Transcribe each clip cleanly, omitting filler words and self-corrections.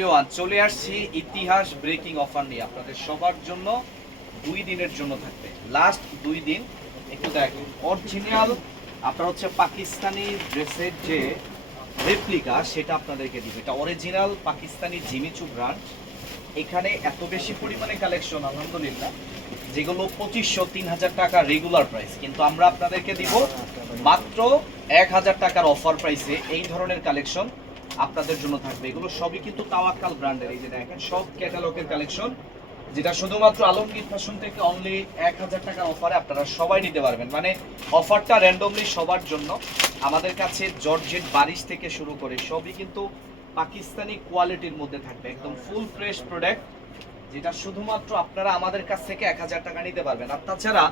Everyone, চলে আসছি ইতিহাস ব্রেকিং অফার নিয়ে আপনাদের সবার জন্য। 2 দিনের জন্য থাকবে, লাস্ট 2 দিন। একটু দেখেন অরিজিনাল আপনার হচ্ছে পাকিস্তানি ড্রেসের যে রেপ্লিকা সেটা আপনাদেরকে দিবে। এটা অরিজিনাল পাকিস্তানি জিমিচু ব্র্যান্ড। এখানে এত বেশি পরিমাণে কালেকশন আলহামদুলিল্লাহ, যেগুলো 2500-3000 টাকা রেগুলার প্রাইস, কিন্তু আমরা আপনাদেরকে দিব মাত্র 1000 টাকার অফার প্রাইসে। এই ধরনের কালেকশন আপনাদের জন্য থাকবে। এগুলো সবই কিন্তু তাওয়াক্কাল ব্র্যান্ডের। এই যে দেখেন সব ক্যাটালগের কালেকশন, যেটা শুধুমাত্র আলমগীর ফ্যাশন থেকে অনলি 1000 টাকার অফারে আপনারা সবাই নিতে পারবেন। মানে অফারটা র্যান্ডমলি সবার জন্য। আমাদের কাছে জর্জেট বারিশ থেকে শুরু করে সবই কিন্তু পাকিস্তানি কোয়ালিটির মধ্যে থাকবে, একদম ফুল ফ্রেশ প্রোডাক্ট, যেটা শুধুমাত্র আপনারা আমাদের কাছ থেকে 1000 টাকা নিতে পারবেন। আর তাছাড়া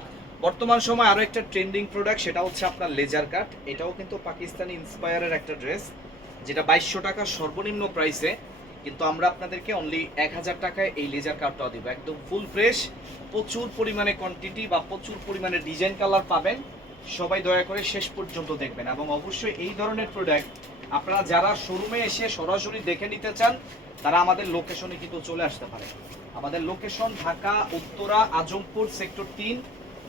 বর্তমান সময় আরো একটা ট্রেন্ডিং প্রোডাক্ট, সেটা হচ্ছে আপনার লেজার কাট। এটাও কিন্তু পাকিস্তানি ইন্সপায়ারের একটা ড্রেস, যেটা 2200 টাকা সর্বনিম্ন প্রাইসে, কিন্তু আমরা আপনাদেরকে অনলি 1000 টাকায় এই লেজার কাটটাও দিব। একদম ফুল ফ্রেশ, প্রচুর পরিমাণে কোয়ান্টিটি বা প্রচুর পরিমাণে ডিজাইন কালার পাবেন। সবাই দয়া করে শেষ পর্যন্ত দেখবেন। এবং অবশ্যই এই ধরনের প্রোডাক্ট আপনারা যারা শোরুমে এসে সরাসরি দেখে নিতে চান, তারা আমাদের লোকেশনে কিন্তু চলে আসতে পারে। আমাদের লোকেশন ঢাকা উত্তরা আজমপুর সেক্টর 3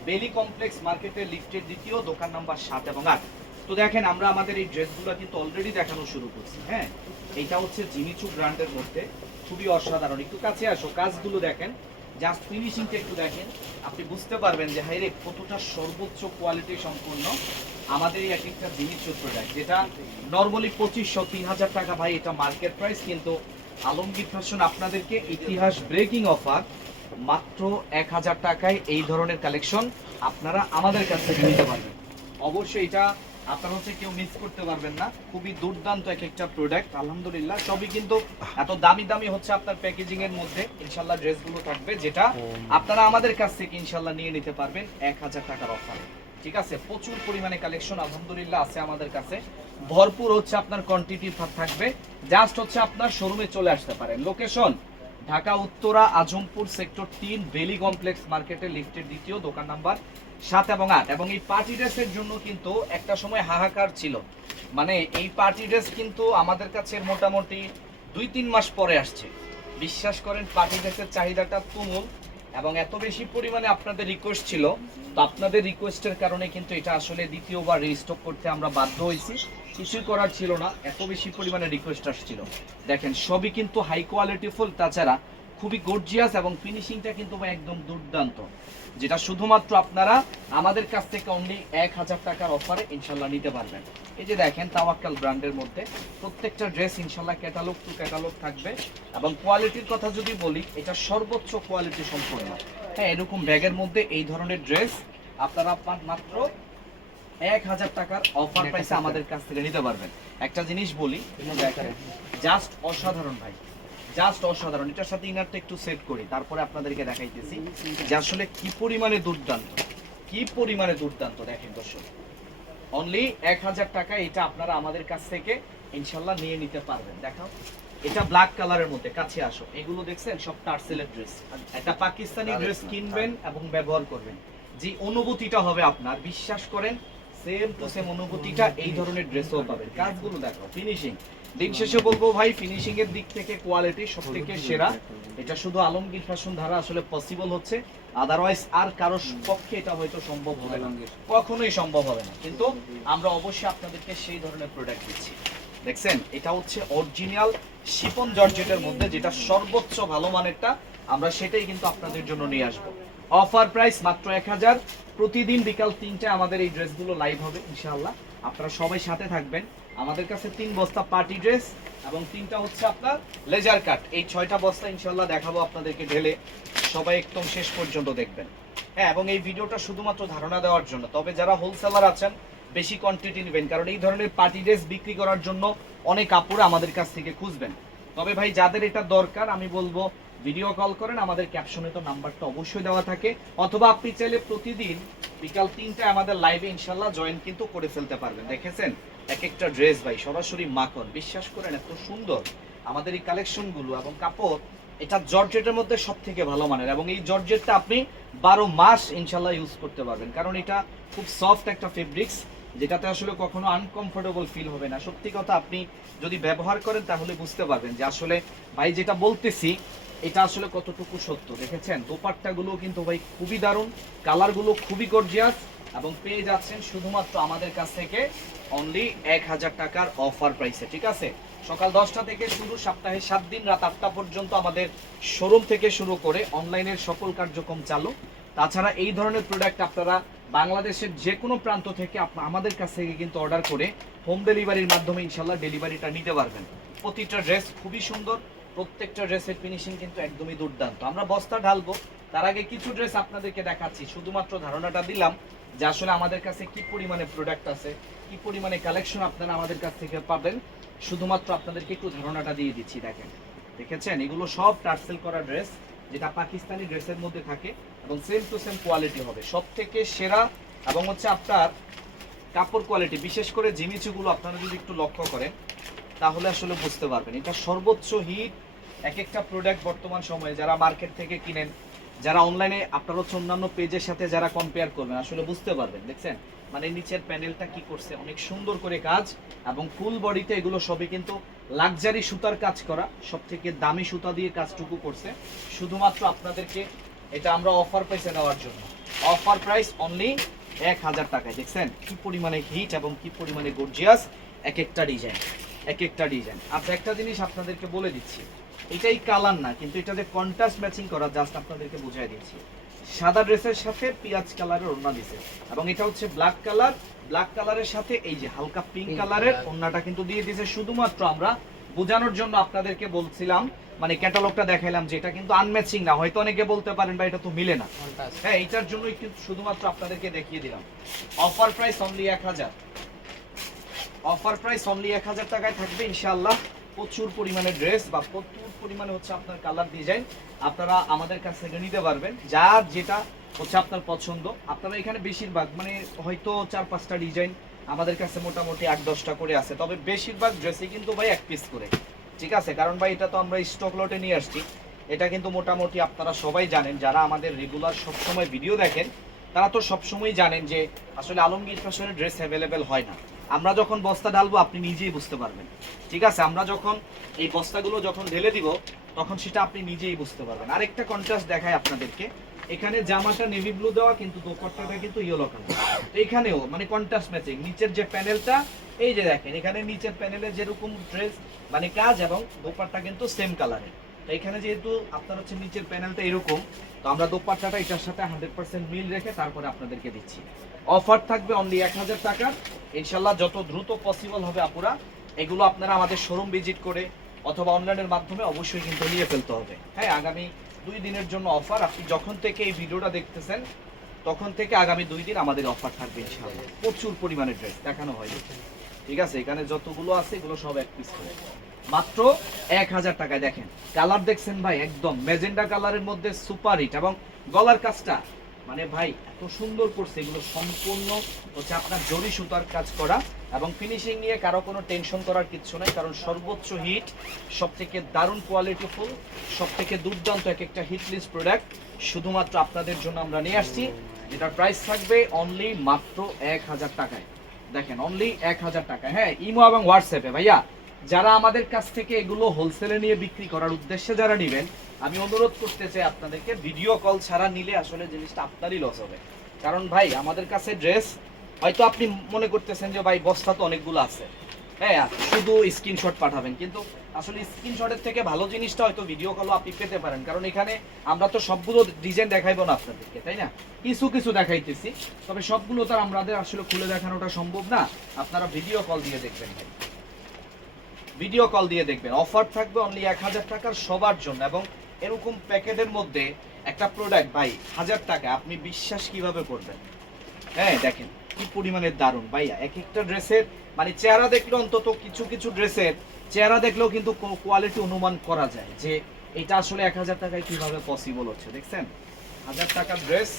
বেলি কমপ্লেক্স মার্কেটের লিফটের দ্বিতীয়, দোকান নাম্বার 7 এবং 8। তো দেখেন আমরা আমাদের এই ড্রেসগুলো কিন্তু অলরেডি দেখানো শুরু করছি। হ্যাঁ, এটা হচ্ছে জিমিচু ব্র্যান্ডের মধ্যে, খুবই অসাধারণ। একটু কাছে আসো, কাজগুলো দেখেন, জাস্ট ফিনিশিংটা একটু দেখেন, আপনি বুঝতে পারবেন যে হাইরে কতটা সর্বোচ্চ কোয়ালিটি সম্পূর্ণ আমাদের এই একটা জিমিচু প্রোডাক্ট, যেটা নরমালি 2500-3000 টাকা ভাই এটা মার্কেট প্রাইস, কিন্তু আলমগীর ফ্যাশন আপনাদেরকে ইতিহাস ব্রেকিং অফার মাত্র 1000 টাকায় এই ধরনের কালেকশন আপনারা আমাদের কাছ থেকে নিতে পারবেন। অবশ্যই এটা আপনারা হচ্ছে কেউ মিস করতে পারবেন না। খুবই দুর্দান্ত এক একটা প্রোডাক্ট আলহামদুলিল্লাহ। সবই কিন্তু এত দামি দামি হচ্ছে আপনার প্যাকেজিং এর মধ্যে ইনশাল্লাহ ড্রেসগুলো থাকবে, যেটা আপনারা আমাদের কাছ থেকে ইনশাল্লাহ নিয়ে নিতে পারবেন 1000 টাকার অফারে। ঠিক আছে, প্রচুর পরিমাণে কালেকশন আলহামদুলিল্লাহ আছে আমাদের কাছে, ভরপুর হচ্ছে আপনার কোয়ান্টিটি থাকবে। জাস্ট হচ্ছে আপনার শোরুমে চলে আসতে পারেন। লোকেশন ঢাকা উত্তরা আজমপুর সেক্টর 3 বেলি কমপ্লেক্স মার্কেটের লিফটের দ্বিতীয়, দোকান নাম্বার 7 এবং 8। এবং এই পার্টি ড্রেসের জন্য কিন্তু একটা সময় হাহাকার ছিল। মানে এই পার্টি ড্রেস কিন্তু আমাদের কাছে মোটামুটি 2-3 মাস পরে আসছে। বিশ্বাস করেন পার্টি ড্রেসের চাহিদাটা তুমুল, এবং এত বেশি পরিমাণে আপনাদের রিকোয়েস্ট ছিল, তো আপনাদের রিকোয়েস্টের কারণে কিন্তু এটা আসলে দ্বিতীয়বার রিস্টক করতে আমরা বাধ্য হয়েছি। কিছুই করার ছিল না, এত বেশি পরিমাণে রিকোয়েস্ট আসছিল। দেখেন সবই কিন্তু হাই কোয়ালিটি ফুল, তাছাড়া খুবই গর্জিয়াস, এবং ফিনিশিংটা কিন্তু একদম দুর্দান্ত, যেটা শুধুমাত্র আপনারা আমাদের কাছ থেকে অনলি 1000 টাকার অফারে ইনশাল্লাহ নিতে পারবেন। এই যে দেখেন তাওয়াক্কাল ব্র্যান্ডের মধ্যে প্রত্যেকটা ড্রেস ইনশাল্লাহ ক্যাটালগ টু ক্যাটালগ থাকবে। এবং কোয়ালিটির কথা যদি বলি, এটা সর্বোচ্চ কোয়ালিটি সম্পূর্ণ। হ্যাঁ, এরকম ব্যাগের মধ্যে এই ধরনের ড্রেস আপনারা মাত্র 1000 টাকার অফার প্রাইসে আমাদের কাছ থেকে নিতে পারবেন। একটা জিনিস বলি, জাস্ট অসাধারণ ভাই, জাস্ট অসাধারণ। এটার সাথে ইনারটা একটু সেট করি, তারপরে আপনাদেরকে দেখাইতেছি যে আসলে কি পরিমাণে দুর্দান্ত, কি পরিমাণে দুর্দান্ত। দেখেন দর্শক, অনলি 1000 টাকা এটা আপনারা আমাদের কাছ থেকে ইনশাল্লাহ নিয়ে নিতে পারবেন। দেখাও, এটা ব্ল্যাক কালারের মধ্যে, কাছে আসো। এগুলো দেখছেন সব টার্সেলের ড্রেস। একটা পাকিস্তানি ড্রেস কিনবেন এবং ব্যবহার করবেন, যে অনুভূতিটা হবে আপনার, বিশ্বাস করেন সেম টু সেম অনুভূতিটা এই ধরনের ড্রেসও পাবেন। কাজগুলো দেখো, ফিনিশিং, দিন শেষে বলবো ভাই ফিনিশিং এর দিক থেকে কোয়ালিটি সবথেকে সেরা। এটা শুধু আলমগীর ফ্যাশন দ্বারা আসলে পসিবল হচ্ছে, আদারওয়াইজ আর কারো পক্ষে এটা হয়তো সম্ভব হবে না, কখনোই সম্ভব হবে না। কিন্তু আমরা অবশ্যই আপনাদেরকে সেই ধরনের প্রোডাক্ট দিচ্ছি। দেখছেন, এটা হচ্ছে অরিজিনাল শিফন জর্জেটের মধ্যে, যেটা সর্বোচ্চ ভালো মানেরটা, আমরা সেটাই কিন্তু আপনাদের জন্য নিয়ে আসবো। অফার প্রাইস মাত্র 1000। প্রতিদিন বিকাল 3টায় আমাদের এই ড্রেসগুলো লাইভ হবে ইনশাআল্লাহ। আপনারা সবাই সাথে থাকবেন। আমাদের কাছে 3 বস্তা পার্টি ড্রেস এবং 3টা হচ্ছে আপনার লেজার কাট, এই 6টা বস্তা ইনশাআল্লাহ দেখাবো আপনাদেরকে ঢেলে। সবাই একদম শেষ পর্যন্ত দেখবেন। হ্যাঁ, এবং এই ভিডিওটা শুধুমাত্র ধারণা দেওয়ার জন্য। তবে যারা হোলসেলার আছেন বেশি কোয়ান্টিটি নেবেন, কারণ এই ধরনের পার্টি ড্রেস বিক্রি করার জন্য অনেক আপুরা আমাদের কাছ থেকে খুঁজবেন। তবে ভাই যাদের এটা দরকার, আমি বলবো ভিডিও কল করেন, আমাদের ক্যাপশনে তো নাম্বারটা অবশ্যই দেওয়া থাকে, অথবা আপনি চাইলে প্রতিদিন বিকাল 3টায় আমাদের লাইভে ইনশাল্লাহ জয়েন কিন্তু করে ফেলতে পারবেন। দেখেছেন এক একটা ড্রেস ভাই সরাসরি মাখন, বিশ্বাস করেন এত সুন্দর আমাদের এই কালেকশনগুলো। এবং কাপড় এটা জর্জেটের মধ্যে সব থেকে ভালো মানের, এবং এই জর্জেটটা আপনি 12 মাস ইনশাল্লাহ ইউজ করতে পারবেন, কারণ এটা খুব সফট একটা ফেব্রিক্স, যেটাতে আসলে কখনো আনকমফোর্টেবল ফিল হবে না। সত্যি কথা, আপনি যদি ব্যবহার করেন তাহলে বুঝতে পারবেন যে আসলে ভাই যেটা বলতেছি এটা আসলে কতটুকু সত্য। দেখেছেন দোপাট্টাগুলো কিন্তু ভাই খুবই দারুণ, কালারগুলো খুবই গর্জিয়াস, এবং পেয়ে যাচ্ছেন শুধুমাত্র আমাদের কাছ থেকে অনলি 1000 টাকার অফার প্রাইসে। ঠিক আছে, সকাল 10টা থেকে শুরু, সপ্তাহে 7 দিন রাত 8টা পর্যন্ত আমাদের শোরুম থেকে শুরু করে অনলাইনের সকল কার্যক্রম চালু। তাছাড়া এই ধরনের প্রোডাক্ট আপনারা বাংলাদেশের যে কোনো প্রান্ত থেকে আমাদের কাছ থেকে কিন্তু অর্ডার করে হোম ডেলিভারির মাধ্যমে ইনশাল্লাহ ডেলিভারিটা নিতে পারবেন। প্রতিটা ড্রেস খুবই সুন্দর, প্রত্যেকটা ড্রেসের ফিনিশিং কিন্তু একদমই দুর্দান্ত। আমরা বস্তা ঢালবো, তার আগে কিছু ড্রেস আপনাদেরকে দেখাচ্ছি, শুধুমাত্র ধারণাটা দিলাম যে আসলে আমাদের কাছে কি পরিমাণে প্রোডাক্ট আছে, কি পরিমাণে কালেকশন আপনারা আমাদের কাছ থেকে পাবেন, শুধুমাত্র আপনাদেরকে একটু ধারণাটা দিয়ে দিচ্ছি। দেখেন, দেখেছেন এগুলো সব টার্সেল করা ড্রেস, যেটা পাকিস্তানি ড্রেসের মধ্যে থাকে, এবং সেম টু সেম কোয়ালিটি হবে, সব থেকে সেরা। এবং হচ্ছে আপনার কাপড় কোয়ালিটি, বিশেষ করে জিমিচুগুলো আপনারা যদি একটু লক্ষ্য করেন তাহলে আসলে বুঝতে পারবেন এটা সর্বোচ্চ হিট। এক একটা প্রোডাক্ট বর্তমান সময়ে যারা মার্কেট থেকে কিনেন, যারা অনলাইনে আপনার হচ্ছে অন্যান্য পেজের সাথে যারা কম্পেয়ার করবেন আসলে বুঝতে পারবেন। দেখছেন মানে নিচের প্যানেলটা কি করছে, অনেক সুন্দর করে কাজ, এবং ফুল বডিতে এগুলো সবই কিন্তু লাক্সারি সুতার কাজ করা, সব থেকে দামি সুতা দিয়ে কাজটুকু করছে। শুধুমাত্র আপনাদেরকে এটা আমরা অফার প্রাইসে নেওয়ার জন্য, অফার প্রাইস অনলি 1000 টাকায়। দেখছেন কি পরিমাণে হিট এবং কি পরিমাণে গর্জিয়াস এক একটা ডিজাইন, এক একটা ডিজাইন। আচ্ছা একটা জিনিস আপনাদেরকে বলে দিচ্ছি, এটাই কালার না কিন্তু এটা যে কন্ট্রাস্ট ম্যাচিং করা, জাস্ট আপনাদেরকে বুঝাই দিচ্ছি। সাদা ড্রেসের সাথে পেঁয়াজ কালারের ওড়না দিছে, এবং এটা হচ্ছে ব্ল্যাক কালার, ব্ল্যাক কালারের সাথে এই যে হালকা পিঙ্ক কালারের ওড়নাটা কিন্তু দিয়ে দিয়েছে। শুধুমাত্র আমরা বোঝানোর জন্য আপনাদেরকে বলছিলাম, মানে ক্যাটালগটা দেখাইলাম যে এটা কিন্তু আনম্যাচিং না। হয়তো অনেকে বলতে পারেন বা এটা তো মিলে না, হ্যাঁ এইটার জন্যই কিন্তু শুধুমাত্র আপনাদেরকে দেখিয়ে দিলাম। Offer price only 1000, offer price only 1000 টাকায় থাকবে ইনশাআল্লাহ। প্রচুর পরিমাণে ড্রেস বা প্রচুর পরিমাণে হচ্ছে আপনার কালার ডিজাইন আপনারা আমাদের কাছ থেকে নিতে পারবেন, যার যেটা হচ্ছে আপনার পছন্দ। আপনারা এখানে বেশিরভাগ মানে হয়তো 4-5টা ডিজাইন আমাদের কাছে মোটামুটি 8-10টা করে আছে, তবে বেশিরভাগ ড্রেসই কিন্তু ভাই এক পিস করে। ঠিক আছে, কারণ ভাই এটা তো আমরা স্টক লটে নিয়ে আসছি। এটা কিন্তু মোটামুটি আপনারা সবাই জানেন, যারা আমাদের রেগুলার সবসময় ভিডিও দেখেন তারা তো সবসময় জানেন যে আসলে আলমগীর ফ্যাশনের ড্রেস অ্যাভেলেবেল হয় না। আমরা যখন বস্তা ঢালবো আপনি নিজেই বুঝতে পারবেন। ঠিক আছে, আমরা যখন এই বস্তাগুলো যখন ঢেলে দিব তখন সেটা আপনি নিজেই বুঝতে পারবেন। আরেকটা কন্ট্রাস্ট দেখায় আপনাদেরকে, এখানে জামাটা নেভি ব্লু দেওয়া কিন্তু দোপাট্টাটা কিন্তু ইয়েলো কালার। তো এখানেও মানে কন্ট্রাস্ট ম্যাচিং, নিচের যে প্যানেলটা এই যে দেখেন, এখানে নিচের প্যানেলে যেরকম ড্রেস মানে কাজ এবং দোপাট্টা কিন্তু সেম কালারের। তো এখানে যেহেতু আপনার হচ্ছে নিচের প্যানেলটা এরকম, তো আমরা দোপাট্টাটা এটার সাথে 100% মিল রেখে তারপরে আপনাদেরকে দিচ্ছি। অফার থাকবে অনলি 1000 টাকা ইনশাল্লাহ। যত দ্রুত পসিবল হবে আপুরা এগুলো আপনারা আমাদের শোরুম ভিজিট করে অথবা অনলাইনের মাধ্যমে অবশ্যই কিন্তু নিয়ে ফেলতে হবে। হ্যাঁ, আগামী 2 দিনের জন্য অফার। আপনি যখন থেকে এই ভিডিওটা দেখতেছেন তখন থেকে আগামী 2 দিন আমাদের অফার থাকবে ইনশাআল্লাহ। প্রচুর পরিমাণে ড্রেস দেখানো হয়। ঠিক আছে, এখানে যতগুলো আছে এগুলো সব এক পিস করে মাত্র 1000 টাকায়। দেখেন কালার দেখছেন ভাই, একদম ম্যাজেন্ডা কালারের মধ্যে সুপার হিট, এবং গলার কাজটা মানে ভাই এত সুন্দর করছে। এগুলো সম্পূর্ণ হচ্ছে আপনার জরি সুতার কাজ করা, এবং ফিনিশিং নিয়ে কারো কোনো টেনশন করার কিছু নাই, কারণ সর্বোচ্চ হিট, সব থেকে দারুণ কোয়ালিটিফুল, সব থেকে দুর্দান্ত এক একটা হিট লিস্ট প্রোডাক্ট শুধুমাত্র আপনাদের জন্য আমরা নিয়ে আসছি, যেটার প্রাইস থাকবে অনলি মাত্র 1000 টাকায়। দেখেন অনলি 1000 টাকা। হ্যাঁ, ইমো এবং হোয়াটসঅ্যাপে ভাইয়া যারা আমাদের কাছ থেকে এগুলো হোলসেলে নিয়ে বিক্রি করার উদ্দেশ্যে যারা নেবেন, আমি অনুরোধ করতে চাই আপনাদেরকে, ভিডিও কল ছাড়া নিলে আসলে জিনিসটা আপনারই লস হবে। কারণ ভাই আমাদের কাছে ড্রেস হয়তো আপনি মনে করতেছেন যে ভাই বস্তা তো অনেকগুলো আছে, হ্যাঁ শুধু স্ক্রিনশট পাঠাবেন, কিন্তু আসলে স্ক্রিনশটের থেকে ভালো জিনিসটা হয়তো ভিডিও কলও আপনি পেতে পারেন। কারণ এখানে আমরা তো সবগুলো ডিজাইন দেখাইবো না আপনাদেরকে, তাই না? কিছু কিছু দেখাইতেছি, তবে সবগুলো তো আমাদের আসলে খুলে দেখানোটা সম্ভব না। আপনারা ভিডিও কল দিয়ে দেখবেন ভাই, ভিডিও কল দিয়ে দেখবেন। অফার থাকবে অনলি 1000 টাকার সবার জন্য, এবং এরকম প্যাকেটের মধ্যে একটা প্রোডাক্ট ভাই 1000 টাকা আপনি বিশ্বাস কিভাবে করবেন? হ্যাঁ দেখেন কি পরিমাণে দারুণ ভাইয়া, এক একটা ড্রেসের মানে চেহারা দেখলে, অন্তত কিছু কিছু ড্রেসের চেহারা দেখলেও কিন্তু কোয়ালিটি অনুমান করা যায় যে এটা আসলে 1000 টাকায় কিভাবে পসিবল হচ্ছে। দেখছেন 1000 টাকার ড্রেস,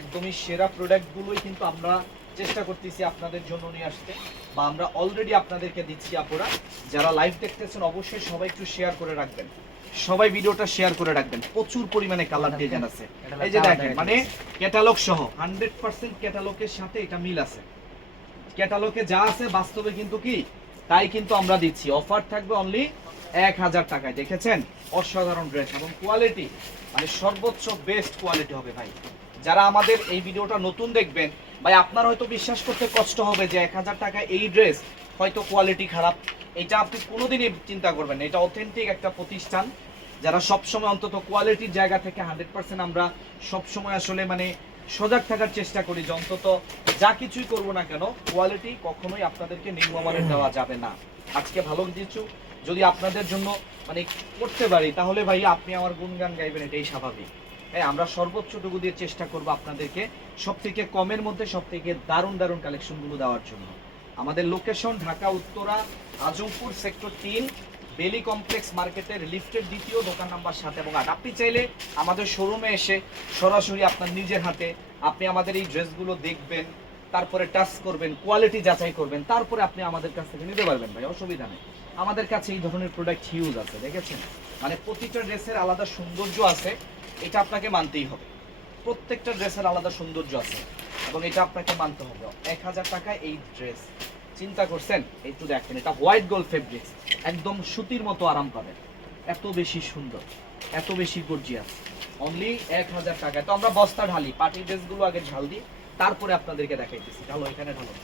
একদমই সেরা প্রোডাক্টগুলোই কিন্তু আমরা চেষ্টা করতেছি আপনাদের জন্য নিয়ে আসতে, বা আমরা অলরেডি আপনাদেরকে দিচ্ছি। আপুরা যারা লাইভ দেখতেছেন অবশ্যই সবাই একটু শেয়ার করে রাখবেন, সবাই ভিডিওটা শেয়ার করে রাখবেন। প্রচুর পরিমাণে কালার ডিজাইন আছে, এই যে দেখেন মানে ক্যাটালগ সহ 100% ক্যাটালগের সাথে এটা মিল আছে। ক্যাটালগে যা আছে বাস্তবে কিন্তু কি তাই কিন্তু আমরা দিচ্ছি। অফার থাকবে অনলি 1000 টাকায়। দেখেছেন অসাধারণ ড্রেস এবং কোয়ালিটি মানে সর্বোচ্চ বেস্ট কোয়ালিটি হবে ভাই। যারা আমাদের এই ভিডিওটা নতুন দেখবেন ভাই, আপনার হয়তো বিশ্বাস করতে কষ্ট হবে যে 1000 টাকায় এই ড্রেস হয়তো কোয়ালিটি খারাপ। এটা আপনি কোনোদিনই চিন্তা করবেন না, এটা অথেন্টিক একটা প্রতিষ্ঠান যারা সবসময় অন্তত কোয়ালিটির জায়গা থেকে 100% আমরা সবসময় আসলে মানে সজাগ থাকার চেষ্টা করি যে অন্তত যা কিছুই করবো না কেন কোয়ালিটি কখনোই আপনাদেরকে নিম্নমানের দেওয়া যাবে না। আজকে ভালো কিছু যদি আপনাদের জন্য মানে করতে পারি তাহলে ভাই আপনি আমার গুণগান গাইবেন, এটাই স্বাভাবিক। হ্যাঁ, আমরা সর্বোচ্চটুকু দিয়ে চেষ্টা করব আপনাদেরকে সব থেকে কমের মধ্যে সব থেকে দারুণ দারুণ কালেকশনগুলো দেওয়ার জন্য। আমাদের লোকেশন ঢাকা উত্তরা আজমপুর সেক্টর 3 বেলি কমপ্লেক্স মার্কেটের লিফটের দ্বিতীয় দোকান নাম্বার 7 এবং 8। আপনি চাইলে আমাদের শোরুমে এসে সরাসরি আপনার নিজের হাতে আপনি আমাদের এই ড্রেসগুলো দেখবেন, তারপরে টাচ করবেন, কোয়ালিটি যাচাই করবেন, তারপরে আপনি আমাদের কাছ থেকে নিতে পারবেন ভাই, অসুবিধা নেই। আমাদের কাছে এই ধরনের প্রোডাক্ট হিউজ আছে, দেখেছেন মানে প্রতিটা ড্রেসের আলাদা সৌন্দর্য আছে, এটা আপনাকে মানতেই হবে। প্রত্যেকটা ড্রেসের আলাদা সৌন্দর্য আছে এবং এটা আপনাকে মানতে হবে। 1000 টাকায় এই ড্রেস চিন্তা করছেন, একটু দেখেন, এটা হোয়াইট গোল্ড ফেব্রিক্স, একদম সুতির মতো আরাম পাবেন, এত বেশি সুন্দর, এত বেশি গর্জিয়াস, অনলি 1000 টাকায়। তো আমরা বস্তা ঢালি, পার্টি ড্রেসগুলো আগে ঢাল দিই, তারপরে আপনাদেরকে দেখাইতেছি। ঢালো, এখানে ঢালো।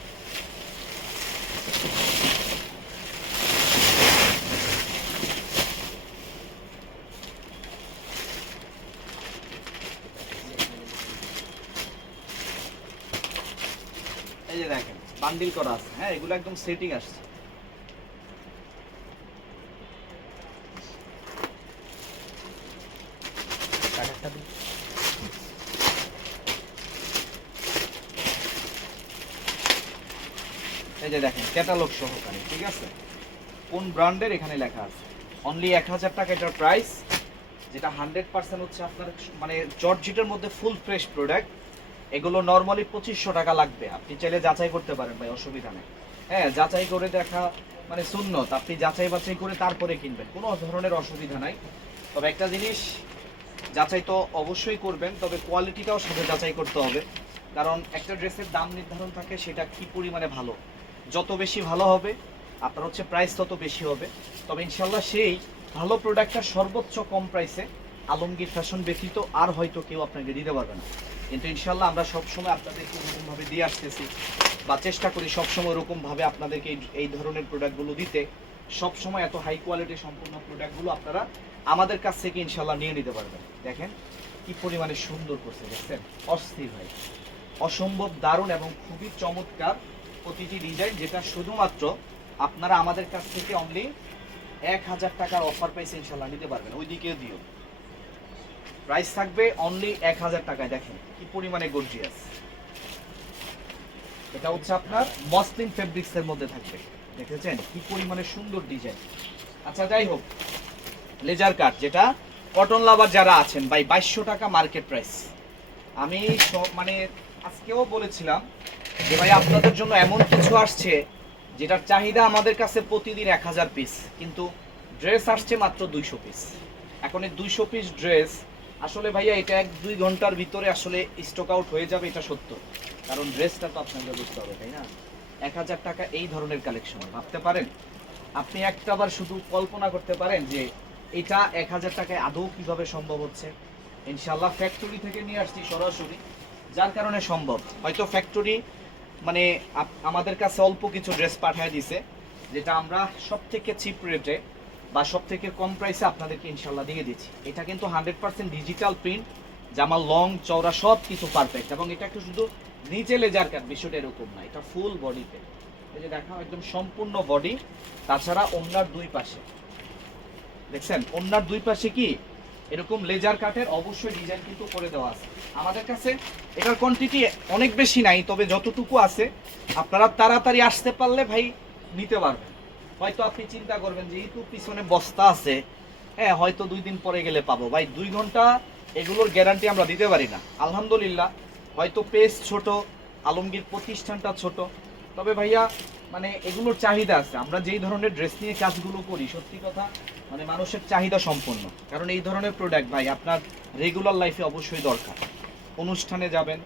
এই যে দেখেন বান্ডিল করা আছে, হ্যাঁ এগুলো একদম সেটিং আসছে। এই যে দেখেন ক্যাটালগ সহকারে, ঠিক আছে, কোন ব্র্যান্ডের এখানে লেখা আছে। অনলি 1000 টাকা এটার প্রাইস, যেটা 100% হচ্ছে আপনার মানে জর্জেটের মধ্যে ফুল ফ্রেশ প্রোডাক্ট। এগুলো নরমালি 2500 টাকা লাগবে, আপনি চাইলে যাচাই করতে পারেন ভাই, অসুবিধা নেই। হ্যাঁ, যাচাই করে দেখা মানে সুন্নত, আপনি যাচাই বাছাই করে তারপরে কিনবেন, কোনো ধরনের অসুবিধা নাই। তবে একটা জিনিস যাচাই তো অবশ্যই করবেন, তবে কোয়ালিটিটাও সাথে যাচাই করতে হবে, কারণ একটা ড্রেসের দাম নির্ধারণ থাকে সেটা কি পরিমাণে ভালো, যত বেশি ভালো হবে আপনার হচ্ছে প্রাইস তত বেশি হবে। তবে ইনশাল্লাহ সেই ভালো প্রোডাক্টটা সর্বোচ্চ কম প্রাইসে আলমগীর ফ্যাশন ব্যতীত আর হয়তো কেউ আপনাকে দিতে পারবে না। কিন্তু ইনশাল্লাহ আমরা সবসময় আপনাদেরকে ওরকমভাবে দিয়ে আসতেছি বা চেষ্টা করি সবসময় ওরকমভাবে আপনাদেরকে এই ধরনের প্রোডাক্টগুলো দিতে। সবসময় এত হাই কোয়ালিটি সম্পূর্ণ প্রোডাক্টগুলো আপনারা আমাদের কাছ থেকে ইনশাল্লাহ নিয়ে নিতে পারবেন। দেখেন কি পরিমাণে সুন্দর করছে, দেখছেন অস্থির ভাই, অসম্ভব দারুণ এবং খুবই চমৎকার প্রতিটি ডিজাইন, যেটা শুধুমাত্র আপনারা আমাদের কাছ থেকে অনলি 1000 টাকার অফার প্রাইসে ইনশাল্লাহ নিতে পারবেন। ওইদিকে দিও প্রাইস থাকবে অনলি 1000 টাকায়। দেখেন কি পরিমাণে গর্জিয়াস, এটা হচ্ছে আপনার মসলিন ফেব্রিক্স এর মধ্যে থাকবে, দেখেছেন কি পরিমাণে সুন্দর ডিজাইন। আচ্ছা যাই হোক, লেজার কাট যেটা কটন লাভার যারা আছেন ভাই, 2200 টাকা মার্কেট প্রাইস। আমি মানে আজকেও বলেছিলাম যে ভাই আপনাদের জন্য এমন কিছু আসছে যেটার চাহিদা আমাদের কাছে প্রতিদিন 1000 পিস, কিন্তু ড্রেস আসছে মাত্র 200 পিস। এখন এই 200 পিস ড্রেস আসলে ভাইয়া এটা 1-2 ঘন্টার ভিতরে আসলে স্টক আউট হয়ে যাবে, এটা সত্য, কারণ ড্রেসটা তো আপনাদের বুঝতে হবে তাই না। 1000 টাকা এই ধরনের কালেকশন ভাবতে পারেন আপনি, একটাবার শুধু কল্পনা করতে পারেন যে এটা 1000 টাকায় আদৌ কিভাবে সম্ভব হচ্ছে। ইনশাল্লাহ ফ্যাক্টরি থেকে নিয়ে আসছি সরাসরি, যার কারণে সম্ভব। হয়তো ফ্যাক্টরি মানে আমাদের কাছে অল্প কিছু ড্রেস পাঠিয়ে দিছে, যেটা আমরা সব থেকে চিপ রেটে বা সব থেকে কম প্রাইসে আপনাদেরকে ইনশাল্লাহ দিয়ে দিচ্ছি। এটা কিন্তু 100% ডিজিটাল প্রিন্ট, জামা লং চওড়া সব কিছু পারফেক্ট, এবং এটা একটু শুধু নিচে লেজার কাট, বিষয়টা এরকম না, এটা ফুল বডিতে। এই যে দেখাও একদম সম্পূর্ণ বডি, তাছাড়া ওন্নার দুই পাশে দেখছেন, ওন্নার দুই পাশে কি এরকম লেজার কাটের অবশ্যই ডিজাইন কিন্তু করে দেওয়া আছে। আমাদের কাছে এটার কোয়ান্টিটি অনেক বেশি নাই, তবে যতটুকু আছে আপনারা তাড়াতাড়ি আসতে পারলে ভাই নিতে পারবেন। হয়তো আপনি চিন্তা করবেন যে একটু পিছনে বস্তা আছে, হ্যাঁ হয়তো 2 দিন পরে গেলে পাবো, ভাই 2 ঘন্টা এগুলোর গ্যারান্টি আমরা দিতে পারি না। আলহামদুলিল্লাহ হয়তো পেজ ছোট, আলমগীর প্রতিষ্ঠানটা ছোট, তবে ভাইয়া মানে এগুলোর চাহিদা আছে। আমরা যেই ধরনের ড্রেস নিয়ে কাজগুলো করি সত্যি কথা মানে মানুষের চাহিদা সম্পন্ন, কারণ এই ধরনের প্রোডাক্ট ভাই আপনার রেগুলার লাইফে অবশ্যই দরকার। অনুষ্ঠানে যাবেন,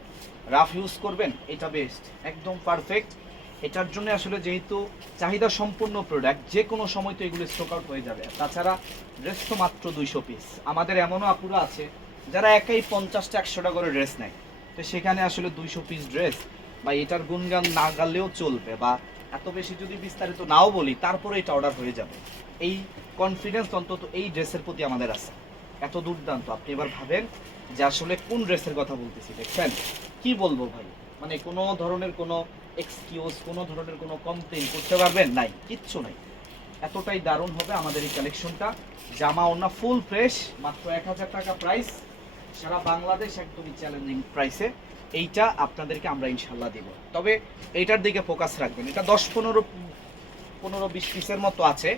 রাফ ইউজ করবেন, এটা বেস্ট, একদম পারফেক্ট। এটার জন্য আসলে যেহেতু চাহিদা সম্পূর্ণ প্রোডাক্ট, যে কোনো সময় তো এগুলো স্টক আউট হয়ে যাবে। তাছাড়া ড্রেস তো মাত্র 200 পিস। আমাদের এমনও আপুরা আছে যারা একাই 50টা 100টা করে ড্রেস নেয়, তো সেখানে আসলে 200 পিস ড্রেস বা এটার গুণগান না গালেও চলবে, বা এত বেশি যদি বিস্তারিত নাও বলি তারপরে এটা অর্ডার হয়ে যাবে। এই কনফিডেন্স অন্তত এই ড্রেসের প্রতি আমাদের আছে, এত দুর্দান্ত। আপনি এবার ভাবেন যে আসলে কোন ড্রেসের কথা বলতেছি। দেখছেন কি বলবো ভাই, মানে কোনো ধরনের কোনো এক্সকিউজ, কোনো ধরনের কোনো কমপ্লেইন করতে পারবেন নাই, কিচ্ছু নাই। এতটাই দারুণ হবে আমাদের এই কালেকশনটা। জামা ওনা ফুল ফ্রেশ, মাত্র 1000 টাকা প্রাইস, সারা বাংলাদেশ একদমই চ্যালেঞ্জিং প্রাইসে এইটা আপনাদেরকে আমরা ইনশাল্লাহ দিব। তবে এইটার দিকে ফোকাস রাখবেন, এটা 10-15-20 পিসের মতো আছে।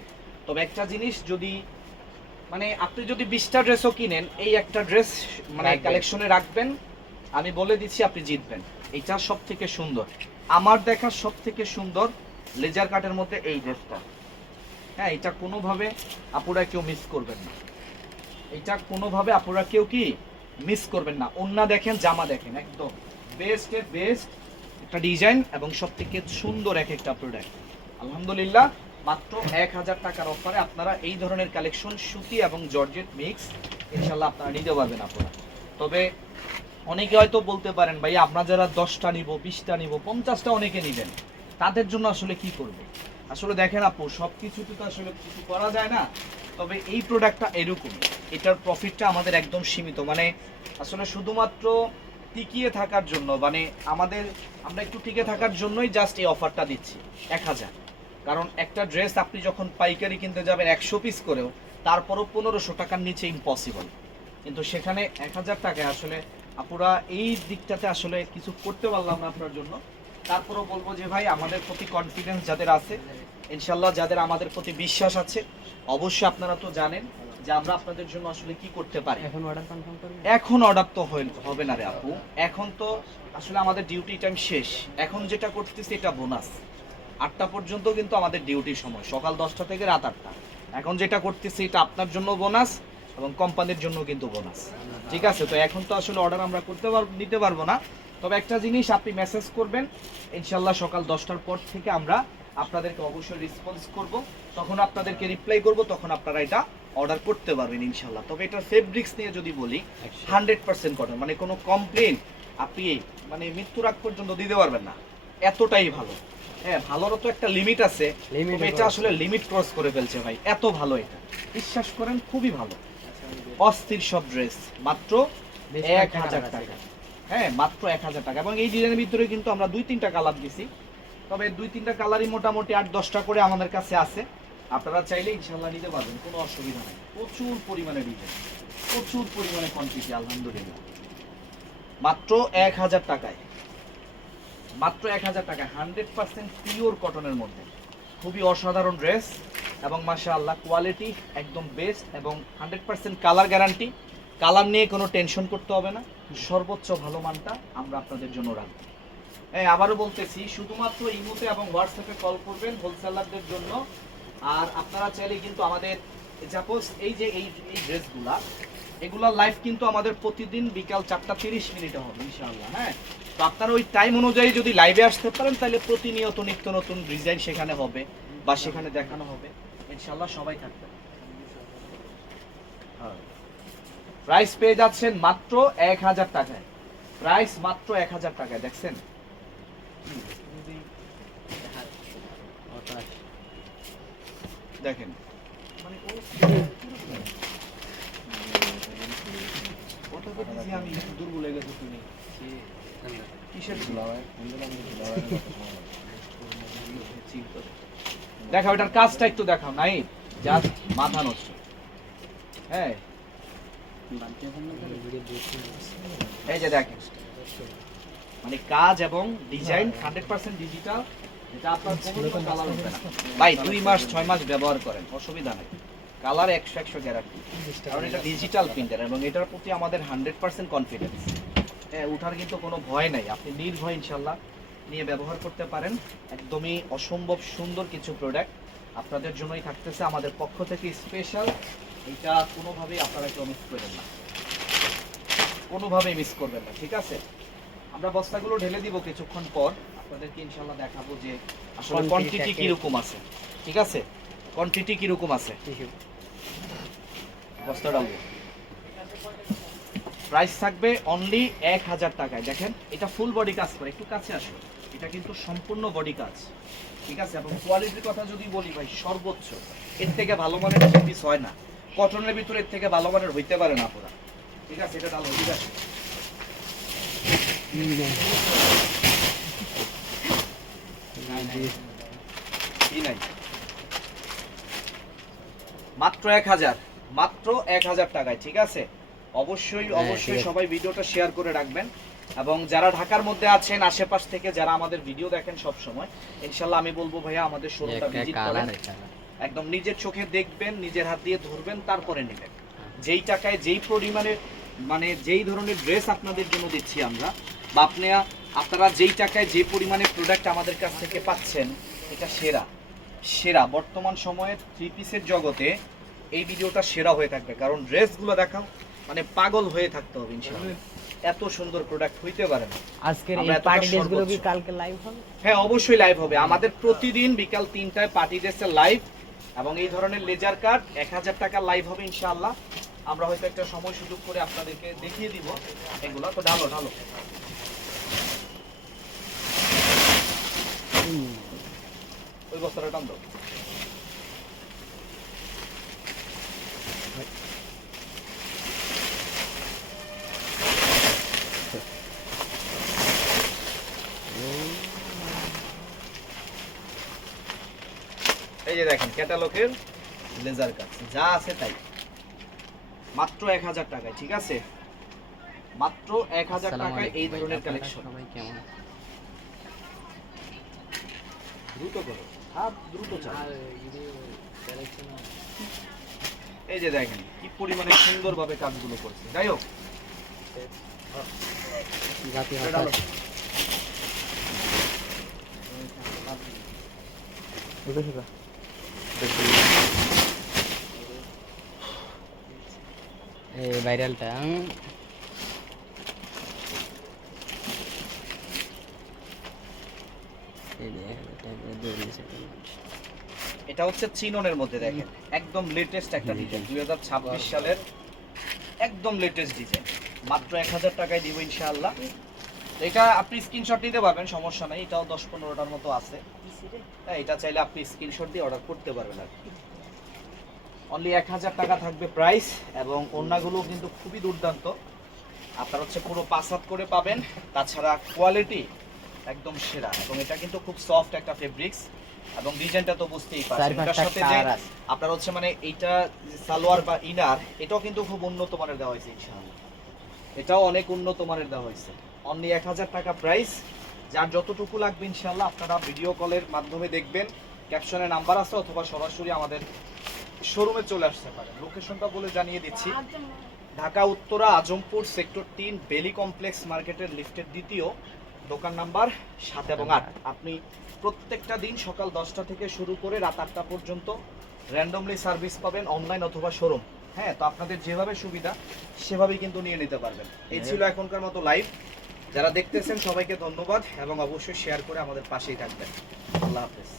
তবে একটা জিনিস, যদি মানে আপনি যদি 20টা ড্রেসও কিনেন, এই একটা ড্রেস মানে কালেকশনে রাখবেন, আমি বলে দিচ্ছি আপনি জিতবেন। এইটা সব থেকে সুন্দর, আমার দেখা সব থেকে সুন্দর লেজার কাটের মধ্যে এই ড্রেসটা। হ্যাঁ, এটা কোনোভাবে আপুরা কেউ মিস করবেন না, এটা কোনোভাবে আপুরা কেউ কি মিস করবেন না। ওন্না দেখেন, জামা দেখেন, একদম বেস্টের বেস্ট একটা ডিজাইন এবং সব থেকে সুন্দর এক একটা প্রোডাক্ট। আলহামদুলিল্লাহ, মাত্র 1000 টাকার অফারে আপনারা এই ধরনের কালেকশন সুতি এবং জর্জেট মিক্স ইনশাল্লাহ আপনারা নিতে পারবেন আপনারা। তবে অনেকে হয়তো বলতে পারেন ভাই, আপনারা যারা 10টা নিব, 20টা নিব, 50টা অনেকে নেবেন, তাদের জন্য আসলে কি করবে? আসলে দেখেন আপু, সব কিছুতে তো আসলে কিছু করা যায় না। তবে এই প্রোডাক্টটা এরকম, এটার প্রফিটটা আমাদের একদম সীমিত, মানে আসলে শুধুমাত্র টিকিয়ে থাকার জন্য, মানে আমরা একটু টিকে থাকার জন্যই জাস্ট এই অফারটা দিচ্ছি 1000। কারণ একটা ড্রেস আপনি যখন পাইকারি কিনতে যাবেন 100 পিস করেও, তারপরও 1500 টাকার নিচে ইম্পসিবল। কিন্তু সেখানে 1000 টাকায় আসলে আপুরা এই দিকটাতে আসলে কিছু করতে পারলাম না আপনার জন্য। তারপরও বলবো যে ভাই, আমাদের প্রতি কনফিডেন্স যাদের আছে, ইনশাল্লাহ যাদের আমাদের প্রতি বিশ্বাস আছে, অবশ্যই আপনারা তো জানেন যে আমরা আপনাদের জন্য আসলে কি করতে পারি। এখন অর্ডার কনফার্ম করবেন? এখন অর্ডার তো হবে না রে আপু, এখন তো আসলে আমাদের ডিউটি টাইম শেষ। এখন যেটা করতেছি এটা বোনাস। 8টা পর্যন্ত কিন্তু আমাদের ডিউটির সময়, সকাল 10টা থেকে রাত 8টা। এখন যেটা করতেছি এটা আপনার জন্য বোনাস এবং কোম্পানির জন্য কিন্তু বোনাস, ঠিক আছে? তো এখন তো আসলে অর্ডার আমরা নিতে পারবো না। তবে একটা জিনিস, আপনি মেসেজ করবেন, ইনশাল্লাহ সকাল 10টার পর থেকে আমরা আপনাদেরকে অবশ্যই রেসপন্স করব, তখন আপনাদেরকে রিপ্লাই করব, তখন আপনারা এটা অর্ডার করতে পারবেন ইনশাল্লাহ। তবে এটার ফেব্রিক্স নিয়ে যদি বলি, 100% কটন, মানে কোনো কমপ্লেন আপনি মানে মৃত্যুর আগ পর্যন্ত দিতে পারবেন না, এতটাই ভালো। হ্যাঁ, ভালোরও তো একটা লিমিট আছে, তবে এটা আসলে লিমিট ক্রস করে ফেলছে ভাই, এত ভালো এটা, বিশ্বাস করেন খুবই ভালো। অস্থির সব ড্রেস, মাত্র 1000 টাকা। হ্যাঁ, মাত্র 1000 টাকা। এবং এই ডিজাইনের ভিতরে কিন্তু আমরা 2-3টা কালার দিছি, তবে 2-3টা কালারই মোটামুটি 8-10টা করে আমাদের কাছে আছে। আপনারা চাইলে ইনশাল্লাহ নিতে পারবেন, কোনো অসুবিধা নেই। প্রচুর পরিমাণে ডিজাইন, প্রচুর পরিমাণে কোয়ান্টিটি, আলহামদুলিল্লাহ। মাত্র 1000 টাকায়, মাত্র 1000 টাকা, 100% পিওর কটনের মধ্যে খুবই অসাধারণ ড্রেস। এবং মাশাআল্লাহ কোয়ালিটি একদম বেস্ট, এবং 100% কালার গ্যারান্টি। কালার নিয়ে কোনো টেনশন করতে হবে না, সর্বোচ্চ ভালো মানটা আমরা আপনাদের জন্য রাখবো। হ্যাঁ, আবারও বলতেছি, শুধুমাত্র ইমোতে এবং হোয়াটসঅ্যাপে কল করবেন হোলসেলারদের জন্য। আর আপনারা চাইলে কিন্তু আমাদের সাপোজ এই যে এই ড্রেসগুলা, এগুলা লাইভ কিন্তু আমাদের প্রতিদিন বিকাল 4:30 হবে ইনশাআল্লাহ। হ্যাঁ, তো আপনারা ওই টাইম অনুযায়ী যদি লাইভে আসতে পারেন, তাহলে প্রতিনিয়ত নিত্য নতুন ডিজাইন সেখানে হবে বা সেখানে দেখানো হবে ইনশাআল্লাহ, সবাই থাকবে। প্রাইস পেয়ে যাচ্ছেন মাত্র 1000 টাকায়, প্রাইস মাত্র 1000 টাকায়। দেখছেন দেখেন, মানে আমি দুর্বল হয়ে গেছে। তুমি কিসের দেখাও, এটার কাজটা একটু দেখাও, নাই জাস্ট মাথা নষ্ট। হ্যাঁ, এই যে দেখেন, মানে কাজ এবং ডিজাইন 100% ডিজিটাল, এটা আপনার কোনো কালার হবে না ভাই। 2 মাস 6 মাস ব্যবহার করেন, অসুবিধা নেই, কালার 100 গ্যারান্টি, কারণ এটা ডিজিটাল প্রিন্টার এবং এটার প্রতি আমাদের 100% কনফিডেন্স। হ্যাঁ, উঠার কিন্তু কোনো ভয় নাই, আপনি নির্ভয় ইনশাল্লাহ নিয়ে ব্যবহার করতে পারেন। একদমই অসম্ভব সুন্দর কিছু প্রোডাক্ট আপনাদের জন্যই থাকতেছে আমাদের পক্ষ থেকে স্পেশাল। এটা কোনোভাবেই আপনারা কেউ মিস করবেন না, কোনোভাবেই মিস করবেন না, ঠিক আছে? আমরা বস্তাগুলো ঢেলে দিব কিছুক্ষণ পর। আপনাদেরকে ইনশাআল্লাহ দেখাবো যে আসলে কোয়ান্টিটি কিরকম আছে। ঠিক আছে, কোয়ান্টিটি কিরকম আছে। বস্তা ডালবো, প্রাইস থাকবে অনলি 1000 টাকায়। দেখেন এটা ফুল বডি কাজ করে, একটু কাছে আসো, এটা কিন্তু সম্পূর্ণ বডি কাজ। ঠিক আছে, এবং কোয়ালিটির কথা যদি বলি ভাই, সর্বোচ্চ এর থেকে ভালো মানের থ্রি পিস হয় না, কটনের ভিতরে এর থেকে ভালো মানের হইতে পারে না পুরা। ঠিক আছে, এটা ডালো, ঠিক আছে। মাত্র 1000, মাত্র 1000 টাকায়। ঠিক আছে, অবশ্যই অবশ্যই সবাই ভিডিওটা শেয়ার করে রাখবেন। এবং যারা ঢাকার মধ্যে আছেন, আশেপাশ থেকে যারা আমাদের ভিডিও দেখেন সব সময়, ইনশাআল্লাহ আমি বলবো ভাইয়া আমাদের শোরুমটা ভিজিট করেন, একদম নিজের চোখে দেখবেন, নিজের হাত দিয়ে ধরবেন, তারপরে নেবেন। যেই টাকায় যেই পরিমাণে মানে যেই ধরনের ড্রেস আপনাদের জন্য দিচ্ছি আমরা, বা আপনারা যেই টাকায় যে পরিমাণে প্রোডাক্ট আমাদের কাছ থেকে পাচ্ছেন, এটা সেরা সেরা বর্তমান সময়ে থ্রি পিসের জগতে এই ভিডিওটা সেরা হয়ে থাকবে। কারণ ড্রেসগুলো দেখাও মানে পাগল হয়ে থাকতে হবে ইনশাআল্লাহ, এত সুন্দর প্রোডাক্ট হইতে পারে না। আজকের এই পার্টি ড্রেসগুলো কি কালকে লাইভ হবে? হ্যাঁ, অবশ্যই লাইভ হবে। আমাদের প্রতিদিন বিকাল 3টায় পার্টি ড্রেসের লাইভ, এবং এই ধরনের লেজার কাট 1000 টাকা লাইভ হবে ইনশাআল্লাহ। আমরা হয়তো একটা সময় সুযোগ করে আপনাদেরকে দেখিয়ে দিব এগুলো। তো ঢালো ঢালো, ওই বস্তাটা টান দাও। এই যে দেখেন ক্যাটালগের লেজার কাট যা আছে তাই, মাত্র 1000 টাকায়। ঠিক আছে, মাত্র 1000 টাকায় এই ধরনের কালেকশন। দ্রুত করো, হাত দ্রুত চালাও। এই যে দেখেন কি পরিমাণে সুন্দরভাবে কাজগুলো করছে। যাই হোক, এই ভাইরালটা এটা হচ্ছে চিননের মধ্যে দেখেন একদম লেটেস্ট একটা ডিজাইন, 2026 সালের একদম লেটেস্ট ডিজাইন। মাত্র 1000 টাকায় দিব ইনশাআল্লাহ। এটা আপনি স্ক্রিনশট নিতে পারবেন, সমস্যা নাই। এটাও 10-15টার মতো আছে, এটা চাইলে আপনি স্ক্রিনশট দিয়ে অর্ডার করতে পারবেন আর কি। অনলি 1000 টাকা থাকবে প্রাইস, এবং ওড়নাগুলো কিন্তু খুবই দুর্দান্ত। আপনার হচ্ছে পুরো 5 হাত করে পাবেন, তাছাড়া কোয়ালিটি একদম সেরা। এবং এটা কিন্তু খুব সফট একটা ফেব্রিক্স, এবং ডিজাইনটা তো বুঝতেই পারছেন। এটার সাথে যে আপনার হচ্ছে মানে এইটা সালোয়ার বা ইনার, এটাও কিন্তু খুব উন্নত মানের দেওয়া হয়েছে ইনশাআল্লাহ, এটাও অনেক উন্নত মানের দেওয়া হয়েছে। অনলি 1000 টাকা প্রাইস। যার যতটুকু লাগবে ইনশাআল্লাহ আপনারা ভিডিও কলের মাধ্যমে দেখবেন, ক্যাপশনে নাম্বার আছে, অথবা সরাসরি আমাদের শোরুমে চলে আসতে পারেন। লোকেশনটা বলে জানিয়ে দিচ্ছি, ঢাকা উত্তরা আজমপুর সেক্টর 3 বেলি কমপ্লেক্স মার্কেটের লিফটের দ্বিতীয়, দোকান নাম্বার 7 এবং 8। আপনি প্রত্যেকটা দিন সকাল 10টা থেকে শুরু করে রাত 8টা পর্যন্ত র্যান্ডমলি সার্ভিস পাবেন, অনলাইন অথবা শোরুম। হ্যাঁ, তো আপনাদের যেভাবে সুবিধা সেভাবেই কিন্তু নিয়ে নিতে পারবেন। এই ছিল এখনকার মতো লাইভ। যারা দেখতেছেন সবাইকে ধন্যবাদ, এবং অবশ্যই শেয়ার করে আমাদের পাশেই থাকবেন। আল্লাহ হাফেজ।